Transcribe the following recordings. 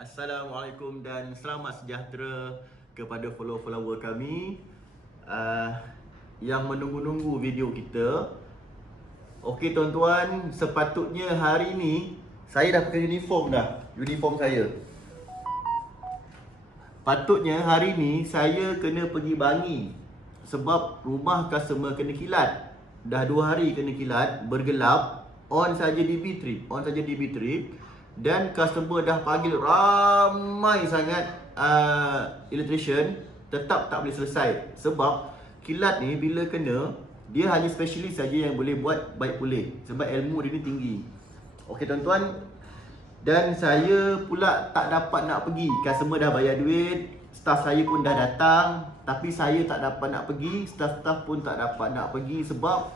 Assalamualaikum dan selamat sejahtera kepada follower kami yang menunggu-nunggu video kita. Okey tuan-tuan, sepatutnya hari ni saya dah pakai uniform dah. Uniform saya. Patutnya hari ni saya kena pergi Bangi sebab rumah customer kena kilat. Dah 2 hari kena kilat, bergelap, on saja DB trip, dan customer dah panggil ramai sangat electrician, tetap tak boleh selesai. Sebab kilat ni bila kena, dia hanya specialist saja yang boleh buat baik pulih, sebab ilmu dia ni tinggi. Okey tuan-tuan, dan saya pula tak dapat nak pergi. Customer dah bayar duit, staff saya pun dah datang, tapi saya tak dapat nak pergi, staff-staff pun tak dapat nak pergi sebab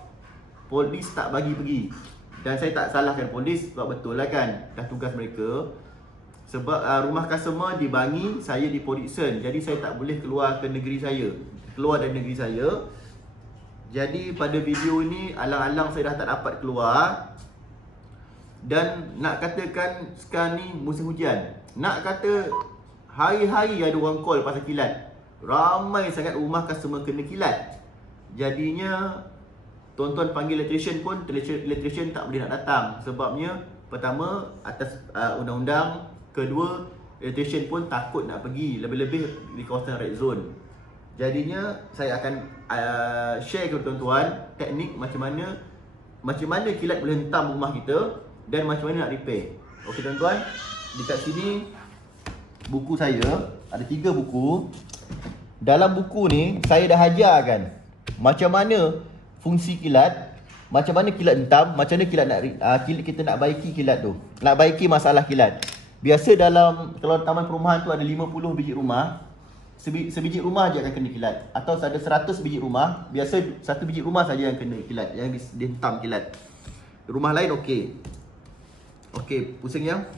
polis tak bagi pergi. Dan saya tak salahkan polis sebab betul lah kan, dah tugas mereka. Sebab rumah customer di Bangi, saya di Port Dickson. Jadi saya tak boleh keluar ke negeri saya, keluar dari negeri saya. Jadi pada video ni alang-alang saya dah tak dapat keluar. Dan nak katakan sekarang ni musim hujan, nak kata hari-hari ada orang call pasal kilat. Ramai sangat rumah customer kena kilat. Jadinya tuan-tuan panggil electrician pun electrician tak boleh nak datang. Sebabnya pertama atas undang-undang, kedua electrician pun takut nak pergi, lebih-lebih di kawasan red zone. Jadinya saya akan share kepada tuan-tuan teknik macam mana kilat boleh hentam rumah kita dan macam mana nak repair. Okey tuan-tuan, dekat sini buku saya ada 3 buku. Dalam buku ni saya dah ajarkan macam mana fungsi kilat, macam mana kilat hentam, macam mana kilat kita nak baiki kilat tu, nak baiki masalah kilat. Biasa dalam, kalau taman perumahan tu ada 50 biji rumah, sebiji rumah je akan kena kilat. Atau ada 100 biji rumah, biasa 1 biji rumah saja yang kena kilat, yang dihentam kilat. Rumah lain okey. Okey, pusing ya.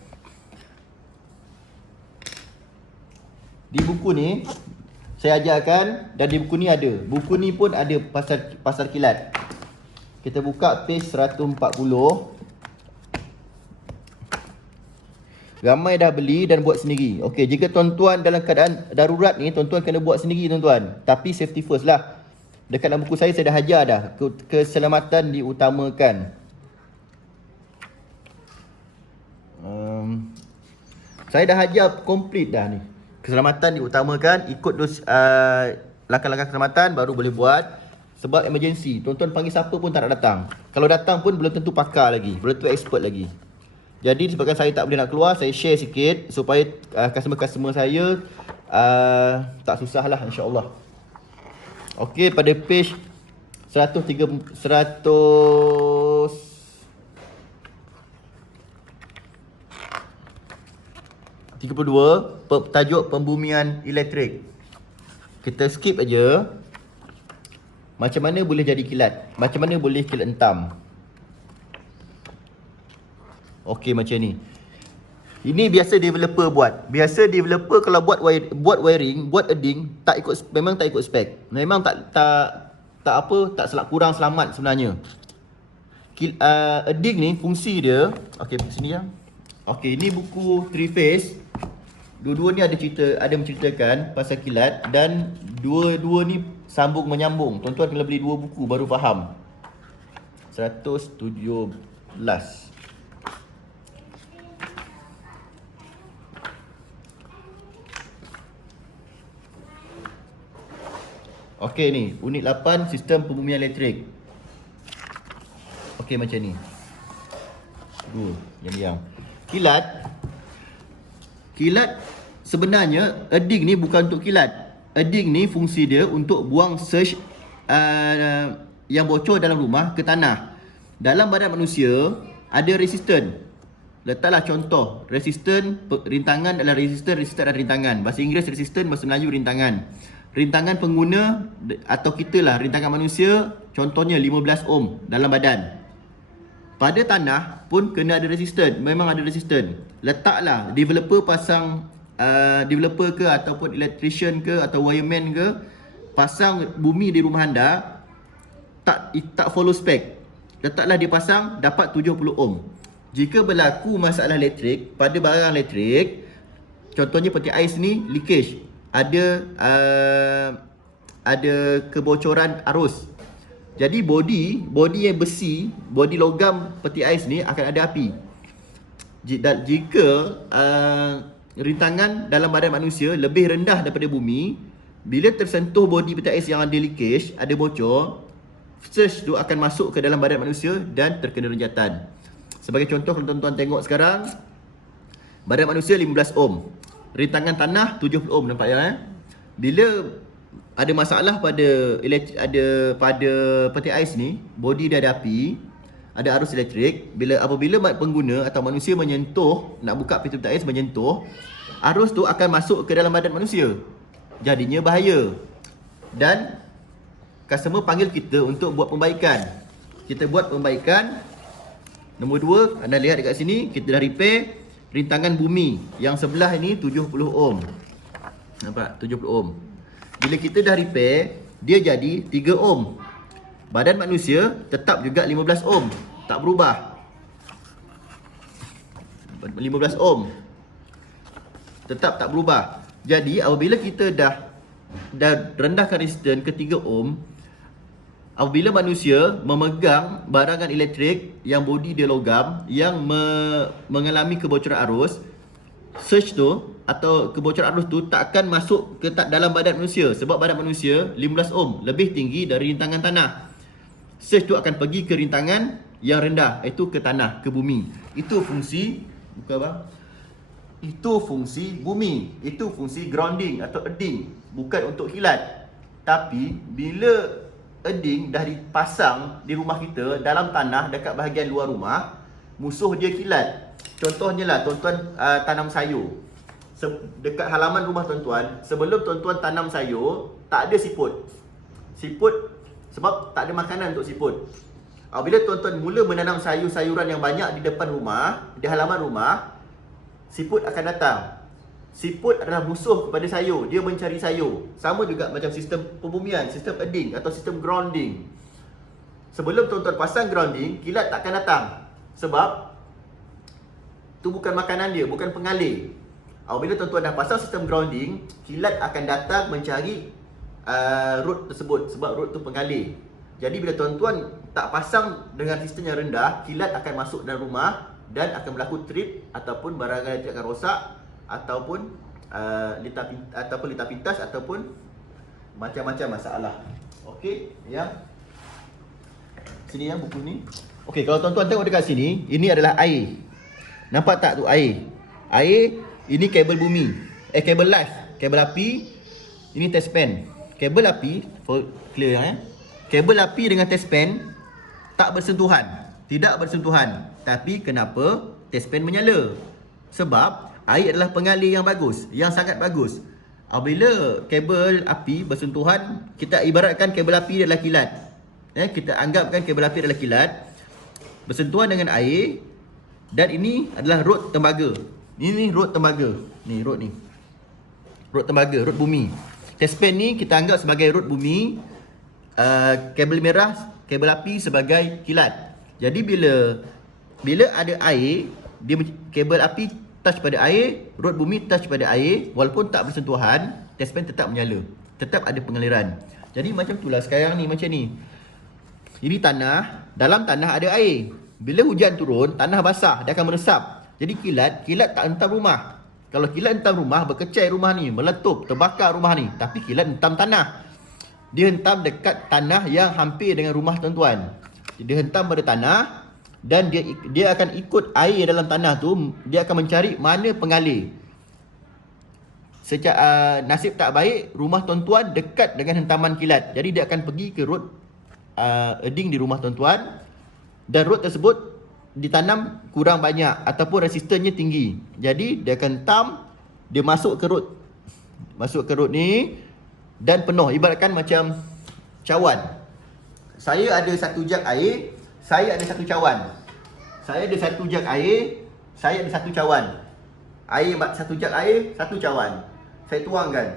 Di buku ni saya ajarkan, dan di buku ni ada. Buku ni pun ada pasal kilat. Kita buka page 140. Ramai dah beli dan buat sendiri. Okey, jika tuan-tuan dalam keadaan darurat ni, tuan-tuan kena buat sendiri tuan-tuan. Tapi safety first lah. Dekat dalam buku saya dah ajar dah. Keselamatan diutamakan. Saya dah ajar complete dah ni. Keselamatan diutamakan, ikut langkah-langkah keselamatan baru boleh buat. Sebab emergency, tuan-tuan panggil siapa pun tak nak datang. Kalau datang pun belum tentu pakar lagi, belum tentu expert lagi. Jadi sebabkan saya tak boleh nak keluar, saya share sikit supaya customer-customer saya tak susah lah, insyaAllah. Okey, pada page 132, tajuk pembumian elektrik. Kita skip aja. Macam mana boleh jadi kilat, macam mana boleh kilat hentam. Okey, macam ni. Ini biasa developer buat. Biasa developer kalau buat wiring, buat edding, memang tak ikut spek. Memang tak kurang selamat sebenarnya. Edding ni fungsi dia, okey sini ya. Okey, ini buku 3 phase. Dua-dua ni ada menceritakan pasal kilat, dan dua-dua ni sambung menyambung. Tuan-tuan kena beli 2 buku baru faham. 117. Okey ni, unit 8 sistem pembumian elektrik. Okey macam ni. Yang Kilat sebenarnya edding ni bukan untuk kilat. Edding ni fungsi dia untuk buang surge yang bocor dalam rumah ke tanah. Dalam badan manusia ada resistan. Letaklah contoh, rintangan adalah resistan adalah rintangan. Bahasa Inggeris resistan, bahasa Melayu rintangan. Rintangan pengguna atau kita lah, rintangan manusia contohnya 15 ohm dalam badan. Pada tanah pun kena ada resistan, memang ada resistan. Letaklah developer pasang developer ke ataupun electrician ke atau wireman ke pasang bumi di rumah anda, tak follow spec. Letaklah dia pasang dapat 70 ohm. Jika berlaku masalah elektrik pada barang elektrik, contohnya peti ais ni leakage, ada kebocoran arus. Jadi body yang besi, body logam peti ais ni akan ada api. Jika rintangan dalam badan manusia lebih rendah daripada bumi, bila tersentuh body peti ais yang ada leakage, ada bocor, surge tu akan masuk ke dalam badan manusia dan terkena renjatan. Sebagai contoh, kalau tuan-tuan tengok sekarang, badan manusia 15 ohm, rintangan tanah 70 ohm, nampak ya? Bila ada masalah pada peti ais ni, body dia ada api, ada arus elektrik. Apabila pengguna atau manusia menyentuh, nak buka pintu peti ais, menyentuh, arus tu akan masuk ke dalam badan manusia. Jadinya bahaya. Dan customer panggil kita untuk buat pembaikan. Kita buat pembaikan. Nombor 2, anda lihat dekat sini, kita dah repair rintangan bumi yang sebelah ini 70 ohm. Nampak? 70 ohm. Bila kita dah repair, dia jadi 3 ohm. Badan manusia tetap juga 15 ohm, tak berubah. 15 ohm tetap tak berubah. Jadi apabila kita dah rendahkan resisten ke 3 ohm, apabila manusia memegang barangan elektrik yang body dia logam, yang mengalami kebocoran arus, surge tu atau kebocoran arus tu tak akan masuk ke dalam badan manusia, sebab badan manusia 15 ohm, lebih tinggi dari rintangan tanah. Surge tu akan pergi ke rintangan yang rendah, iaitu ke tanah, ke bumi. Itu fungsi, bukan bang? Itu fungsi bumi, itu fungsi grounding atau earding, bukan untuk kilat. Tapi bila earding dah dipasang di rumah kita, dalam tanah dekat bahagian luar rumah, musuh dia kilat. Contohnya lah, tuan-tuan tanam sayur. Dekat halaman rumah tuan-tuan, sebelum tuan-tuan tanam sayur, tak ada siput. Siput sebab tak ada makanan untuk siput. Apabila tuan-tuan mula menanam sayur-sayuran yang banyak di depan rumah, di halaman rumah, siput akan datang. Siput adalah musuh kepada sayur, dia mencari sayur. Sama juga macam sistem pembumian, sistem earding atau sistem grounding. Sebelum tuan-tuan pasang grounding, kilat tak akan datang. Sebab tu bukan makanan dia, bukan pengalih. Apabila tuan-tuan dah pasang sistem grounding, kilat akan datang mencari root tersebut, sebab root tu pengalih. Jadi bila tuan-tuan tak pasang dengan sistem yang rendah, kilat akan masuk dalam rumah dan akan berlaku trip ataupun barangan elektrik akan rosak, ataupun litar pintas, ataupun macam-macam masalah. Okey, yang sini yang buku ni. Okey, kalau tuan-tuan tengok dekat sini, ini adalah air. Nampak tak tu air? Air, ini kabel bumi. Kabel live, kabel api. Ini test pen. Kabel api, clear kabel api dengan test pen tak bersentuhan, tidak bersentuhan. Tapi kenapa test pen menyala? Sebab air adalah pengalih yang bagus, yang sangat bagus. Apabila kabel api bersentuhan, kita ibaratkan kabel api adalah kilat. Kita anggapkan kabel api adalah kilat bersentuhan dengan air, dan ini adalah rod tembaga. Ini rod tembaga. Ni rod ni. Rod tembaga, rod bumi. Test pen ni kita anggap sebagai rod bumi, kabel merah, kabel api sebagai kilat. Jadi bila ada air, kabel api touch pada air, rod bumi touch pada air, walaupun tak bersentuhan, test pen tetap menyala, tetap ada pengaliran. Jadi macam itulah sekarang ni, macam ni. Ini tanah, dalam tanah ada air. Bila hujan turun, tanah basah, dia akan meresap. Jadi kilat tak hentam rumah. Kalau kilat hentam rumah, berkecai rumah ni, meletup, terbakar rumah ni. Tapi kilat hentam tanah. Dia hentam dekat tanah yang hampir dengan rumah tuan-tuan. Dia hentam pada tanah, dan dia akan ikut air dalam tanah tu, dia akan mencari mana pengalih. Secara nasib tak baik, rumah tuan-tuan dekat dengan hentaman kilat. Jadi dia akan pergi ke rod earding di rumah tuan-tuan, dan rod tersebut ditanam kurang banyak ataupun resistennya tinggi. Jadi dia akan hentam, dia masuk ke rod ni, dan penuh. Ibaratkan macam cawan. Saya ada satu jug air, saya ada satu cawan. Saya ada satu jug air, saya ada satu cawan. Satu jug air, satu cawan. Saya tuangkan.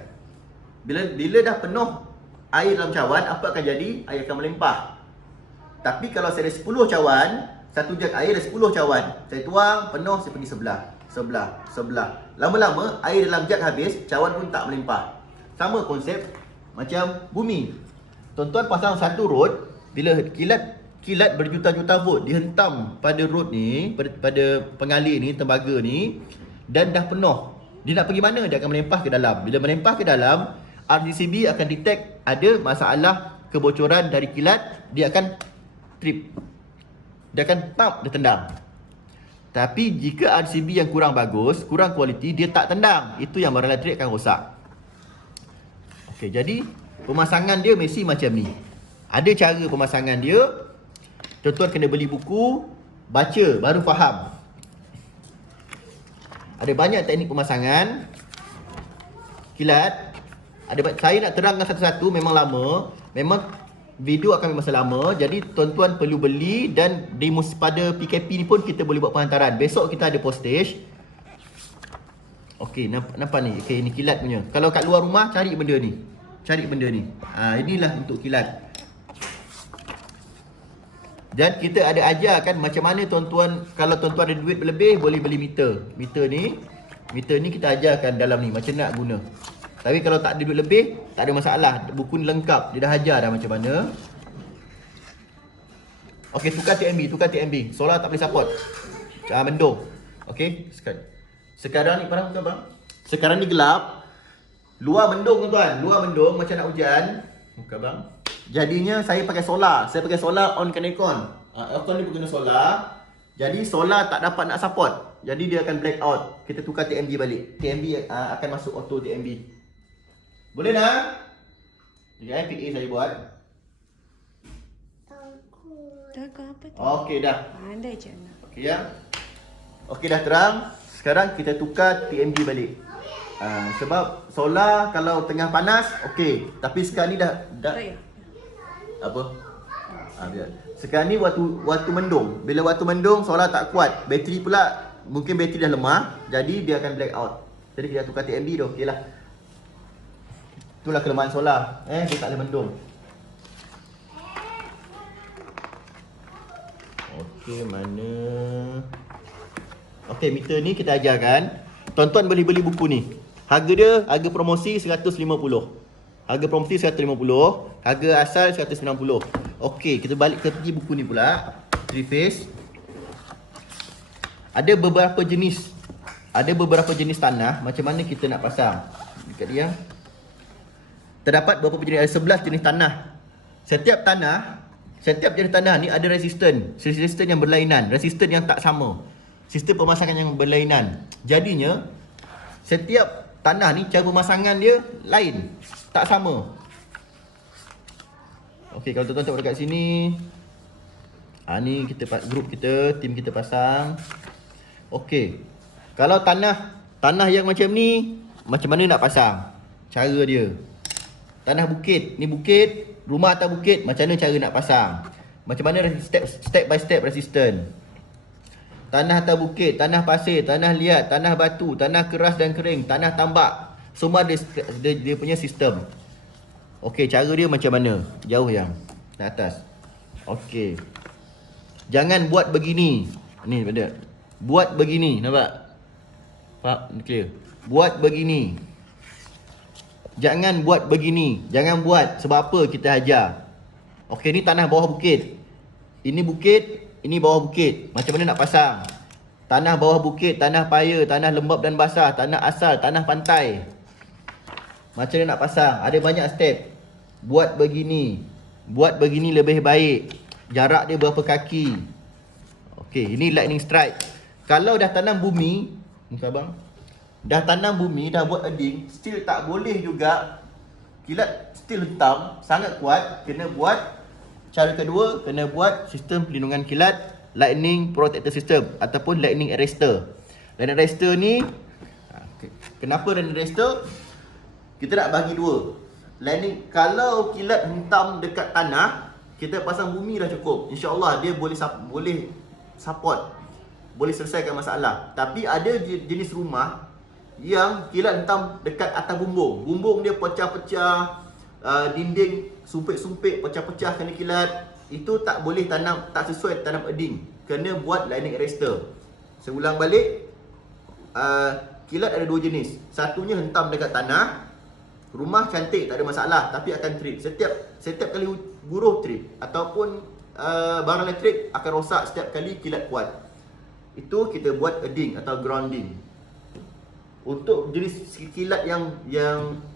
Bila dah penuh air dalam cawan, apa akan jadi? Air akan melimpah. Tapi kalau saya ada 10 cawan, satu jug air ada 10 cawan. Saya tuang, penuh, saya pergi sebelah. Lama-lama air dalam jug habis, cawan pun tak melimpah. Sama konsep macam bumi. Tuan-tuan pasang satu rod, bila kilat berjuta-juta volt dihentam pada rod ni, pada pengalir ni, tembaga ni, dan dah penuh. Dia nak pergi mana? Dia akan melempah ke dalam. Bila melempah ke dalam, RGCB akan detect ada masalah kebocoran dari kilat, dia akan trip. Dia akan dia tendang. Tapi jika RCB yang kurang bagus, kurang kualiti, dia tak tendang. Itu yang barang elektrik akan rosak. Okey, jadi pemasangan dia mesti macam ni. Ada cara pemasangan dia. Tuan-tuan kena beli buku, baca baru faham. Ada banyak teknik pemasangan kilat. Saya nak terangkan satu-satu, memang lama. Memang video akan masa lama. Jadi tuan-tuan perlu beli, dan pada PKP ni pun kita boleh buat penghantaran. Besok kita ada postage. Okey, nampak ni. Okey, ni kilat punya. Kalau kat luar rumah cari benda ni. Inilah untuk kilat. Dan kita ada ajarkan macam mana tuan-tuan, kalau tuan-tuan ada duit berlebih, boleh beli meter. Meter ni kita ajarkan dalam ni macam nak guna. Tapi kalau tak ada duit lebih, tak ada masalah. Buku ni lengkap. Dia dah ajar dah macam mana. Okey, tukar TMB. Solar tak boleh support. Mendung. Okey, sekarang ni parang bang. Sekarang ni gelap. Luar mendung tuan-tuan. Luar mendung macam nak hujan. Muka bang. Jadinya saya pakai solar. Onkan aircon. Aircon ni guna solar. Jadi solar tak dapat nak support. Jadi dia akan black out. Kita tukar TMB balik. TMB akan masuk auto TMB. Boleh nak? Jadi PA saya buat. Takut apa tu? Okey dah. Pandai je nak. Okey ya. Okey dah terang. Sekarang kita tukar TMB balik. Sebab solar kalau tengah panas okey. Tapi sekarang ni dah apa? Biar. Sekarang ni waktu mendung. Bila waktu mendung solar tak kuat. Bateri pula mungkin bateri dah lemah. Jadi dia akan black out. Jadi kita tukar TMB dah okeylah. Itulah kelemahan solar. Dia tak boleh mendung. Okey, mana? Okey, meter ni kita ajarkan. Tuan-tuan boleh beli buku ni. Harga promosi 150. Harga promosi 150, harga asal 190. Okey, kita balik ke pergi buku ni pula. 3 phase. Ada beberapa jenis tanah. Macam mana kita nak pasang? Dekat dia. Terdapat beberapa jenis, ada 11 jenis tanah. Setiap jenis tanah ni ada resisten yang berlainan, resisten yang tak sama. Sistem pemasangan yang berlainan. Jadinya setiap tanah ni cara pemasangan dia lain, tak sama. Okey, kalau tuan-tuan tengok dekat sini. Ni kita grup kita, tim kita pasang. Okey. Kalau tanah yang macam ni, macam mana nak pasang? Cara dia. Tanah bukit, ni bukit, rumah atas bukit, macam mana cara nak pasang? Macam mana step by step resisten. Tanah atas bukit, tanah pasir, tanah liat, tanah batu, tanah keras dan kering, tanah tambak. Semua dia punya sistem. Okey, cara dia macam mana? Jauh yang nak atas. Okey. Jangan buat begini. Ni benda. Buat begini, nampak? Faham? Clear. Buat begini. Jangan buat begini. Jangan buat. Sebab apa kita ajar? Okey, ni tanah bawah bukit. Ini bukit, ini bawah bukit. Macam mana nak pasang? Tanah bawah bukit, tanah paya, tanah lembap dan basah, tanah asal, tanah pantai. Macam mana nak pasang? Ada banyak step. Buat begini. Buat begini lebih baik. Jarak dia berapa kaki. Okey, ini lightning strike. Kalau dah tanam bumi, muka abang. Dah tanam bumi, dah buat earding, still tak boleh juga. Kilat still hentam, sangat kuat. Kena buat cara kedua, kena buat sistem pelindungan kilat, lightning protector system ataupun lightning arrestor. Lightning arrestor ni, kenapa lightning arrestor? Kita nak bagi dua. Lightning, kalau kilat hentam dekat tanah, kita pasang bumi dah cukup. InsyaAllah dia boleh support, boleh selesaikan masalah. Tapi ada jenis rumah yang kilat hentam dekat atas bumbung. Bumbung dia pecah-pecah, dinding sumpit-sumpit, pecah-pecah kena kilat. Itu tak boleh tanam, tak sesuai tanam earding. Kena buat lightning arrestor. Saya ulang balik. kilat ada 2 jenis. Satunya hentam dekat tanah, rumah cantik tak ada masalah, tapi akan trip. Setiap kali buruh trip, ataupun barang elektrik akan rosak setiap kali kilat kuat. Itu kita buat edding atau grounding. Untuk jenis kilat yang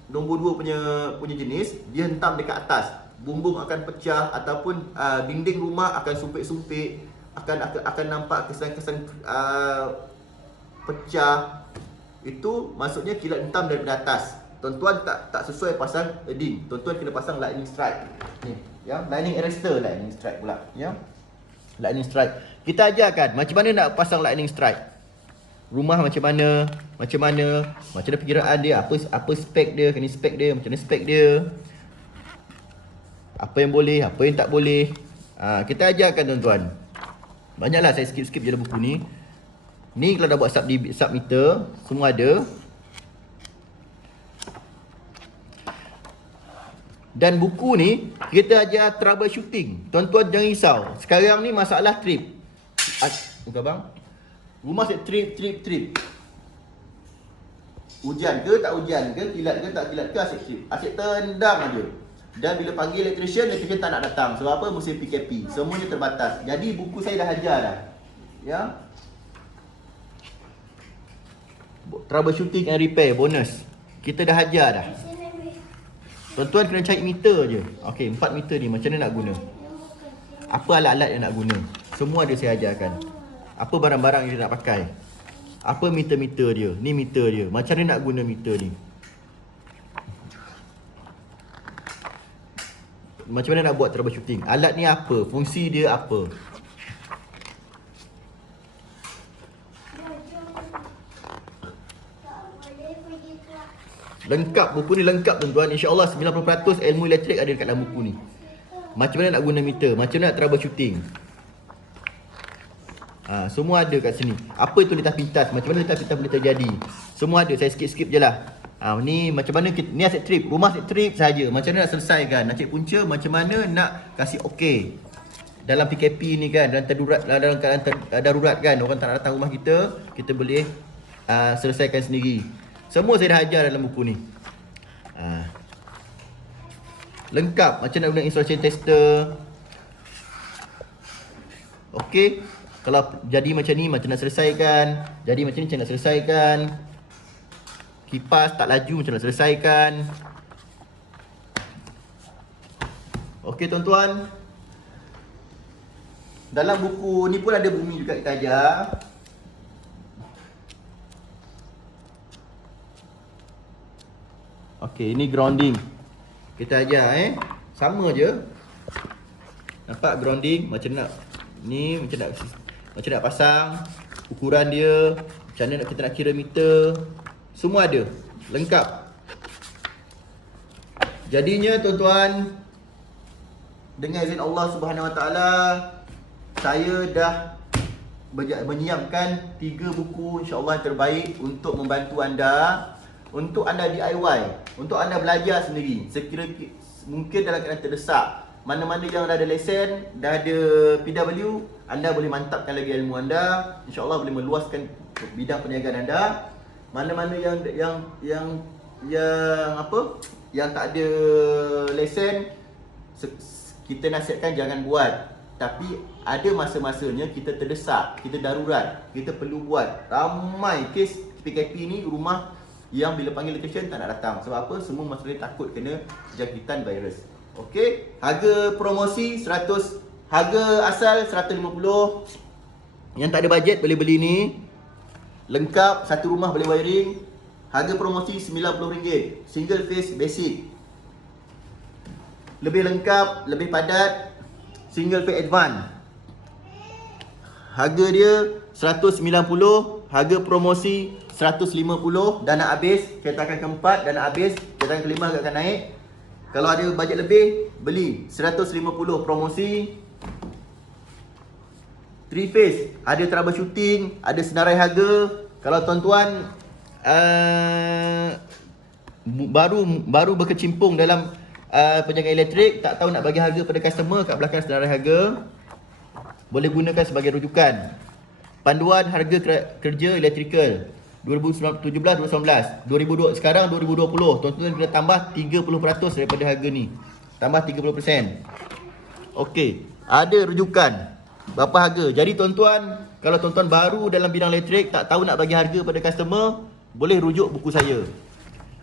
nombor 2 punya jenis, dia hentam dekat atas, bumbung akan pecah, ataupun dinding rumah akan sumpit-sumpit, akan nampak kesan-kesan pecah. Itu maksudnya kilat hentam daripada atas. Tuan-tuan tak sesuai pasang edding. Tuan-tuan kena pasang lightning strike. Ni, ya, lightning arrestor, lightning strike pula, ya. Lightning strike. Kita ajarkan macam mana nak pasang lightning strike. Rumah macam mana perkiraan dia, apa spek dia, kena spek dia, macam mana spek dia. Apa yang boleh, apa yang tak boleh. Kita ajarkan tuan-tuan. Banyaklah saya skip je dalam buku ni. Ni kalau dah buat sub meter, semua ada. Dan buku ni kita ajar troubleshooting. Tuan-tuan jangan risau. Sekarang ni masalah trip. Bukan bang? Rumah saya trip. Hujan ke tak hujan ke, kilat ke tak kilat ke, asyik trip. Asyik tendang aja. Dan bila panggil electrician tak nak datang. Sebab apa? Musim PKP. Semuanya terbatas. Jadi buku saya dah ajar dah. Ya. Troubleshooting and repair bonus. Kita dah ajar dah. Tuan-tuan kena cari meter je. Okey, 4 meter ni macam mana nak guna? Apa alat-alat yang nak guna? Semua ada saya ajarkan. Apa barang-barang yang dia nak pakai? Apa meter-meter dia? Ni meter dia. Macam mana nak guna meter ni? Macam mana nak buat troubleshooting? Alat ni apa? Fungsi dia apa? Lengkap, buku ni lengkap tuan-tuan. InsyaAllah 90% ilmu elektrik ada dekat dalam buku ni. Macam mana nak guna meter, macam mana nak troubleshooting. Semua ada kat sini. Apa itu lintas pintas, macam mana lintas pintas boleh terjadi. Semua ada, saya skip je lah. Ni macam mana kita, ni asyik trip, rumah asyik trip saja. Macam mana nak selesaikan, nak cek punca, macam mana nak kasih okey. Dalam PKP ni kan, dalam keadaan darurat kan, orang tak nak datang rumah kita boleh selesaikan sendiri. Semua saya dah ajar dalam buku ni. Lengkap macam nak guna insulation tester. Okey. Kalau jadi macam ni macam nak selesaikan. Jadi macam ni macam nak selesaikan. Kipas tak laju macam nak selesaikan. Okey tuan-tuan. Dalam buku ni pun ada bumi juga kita ajar. Okey, ini grounding. Kita ajar sama je. Nampak grounding macam nak ni, macam nak pasang, ukuran dia, macam mana kita nak kira meter. Semua ada, lengkap. Jadinya tuan-tuan, dengan izin Allah Subhanahu Wa Taala, saya dah menyiapkan 3 buku insya-Allah yang terbaik untuk membantu anda. Untuk anda DIY, untuk anda belajar sendiri. Sekira mungkin dalam keadaan terdesak, mana-mana yang dah ada lesen, dah ada PW, anda boleh mantapkan lagi ilmu anda. InsyaAllah boleh meluaskan bidang perniagaan anda. Mana-mana yang tak ada lesen, kita nasihatkan jangan buat. Tapi ada masa-masanya kita terdesak, kita darurat, kita perlu buat. Ramai kes PKP ni rumah yang bila panggil location tak nak datang. Sebab apa? Semua masyarakat takut kena jangkitan virus. Okey, harga promosi 100, harga asal 150. Yang tak ada bajet boleh beli ni. Lengkap, satu rumah boleh wiring. Harga promosi RM90. Single phase basic. Lebih lengkap, lebih padat, single phase advance. Harga dia 190, harga promosi 150. Dah nak habis, cetakan keempat dah nak habis, cetakan kelima agak akan naik. Kalau ada bajet lebih, beli 150 promosi. 3 phase, ada troubleshooting, ada senarai harga. Kalau tuan-tuan baru berkecimpung dalam perniagaan elektrik, tak tahu nak bagi harga pada customer, kat belakang senarai harga boleh gunakan sebagai rujukan. Panduan harga kerja elektrikal. 2017, 2019, 2020, sekarang 2020. Tuan-tuan kena tambah 30% daripada harga ni. Tambah 30%. Okey, ada rujukan berapa harga. Jadi tuan-tuan, kalau tuan-tuan baru dalam bidang elektrik, tak tahu nak bagi harga pada customer, boleh rujuk buku saya.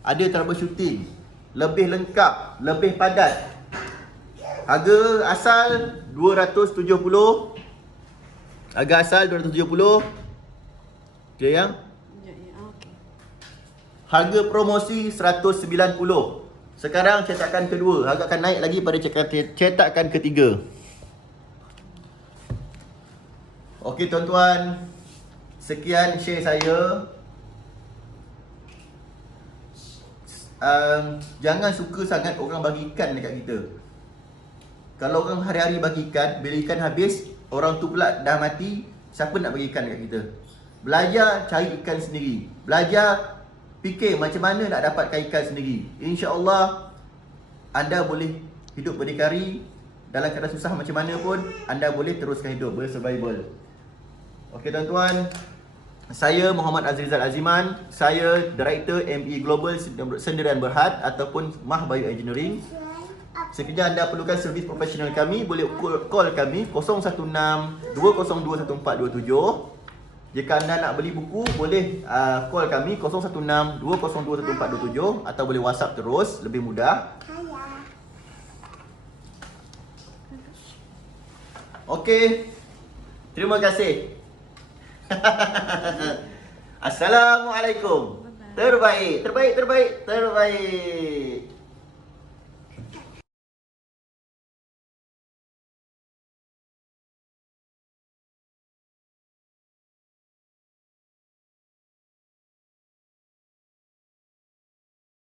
Ada troubleshooting, lebih lengkap, lebih padat. Harga asal 270. Harga asal 270. Okey yang? Ya, ya, okey. Harga promosi 190. Sekarang cetakan kedua, harga akan naik lagi pada cetakan ketiga. Okey tuan-tuan, sekian share saya. Jangan suka sangat orang bagi ikan dekat kita. Kalau orang hari-hari bagi ikan, bila ikan habis, orang tu pula dah mati, siapa nak bagi ikan dekat kita? Belajar cari ikan sendiri. Belajar fikir macam mana nak dapatkan ikan sendiri. InsyaAllah anda boleh hidup berdikari. Dalam keadaan susah macam mana pun, anda boleh teruskan hidup, bersurvival. Okey tuan-tuan, saya Muhammad Azrizal Aziman. Saya Director ME Global Sendirian Berhad ataupun Mah Bioengineering. Sekiranya anda perlukan servis profesional kami, boleh call kami 016-202-1427. Jika anda nak beli buku, boleh call kami 016-202-1427 atau boleh WhatsApp terus, lebih mudah. Okey. Terima kasih. Assalamualaikum. Terbaik, terbaik, terbaik, terbaik.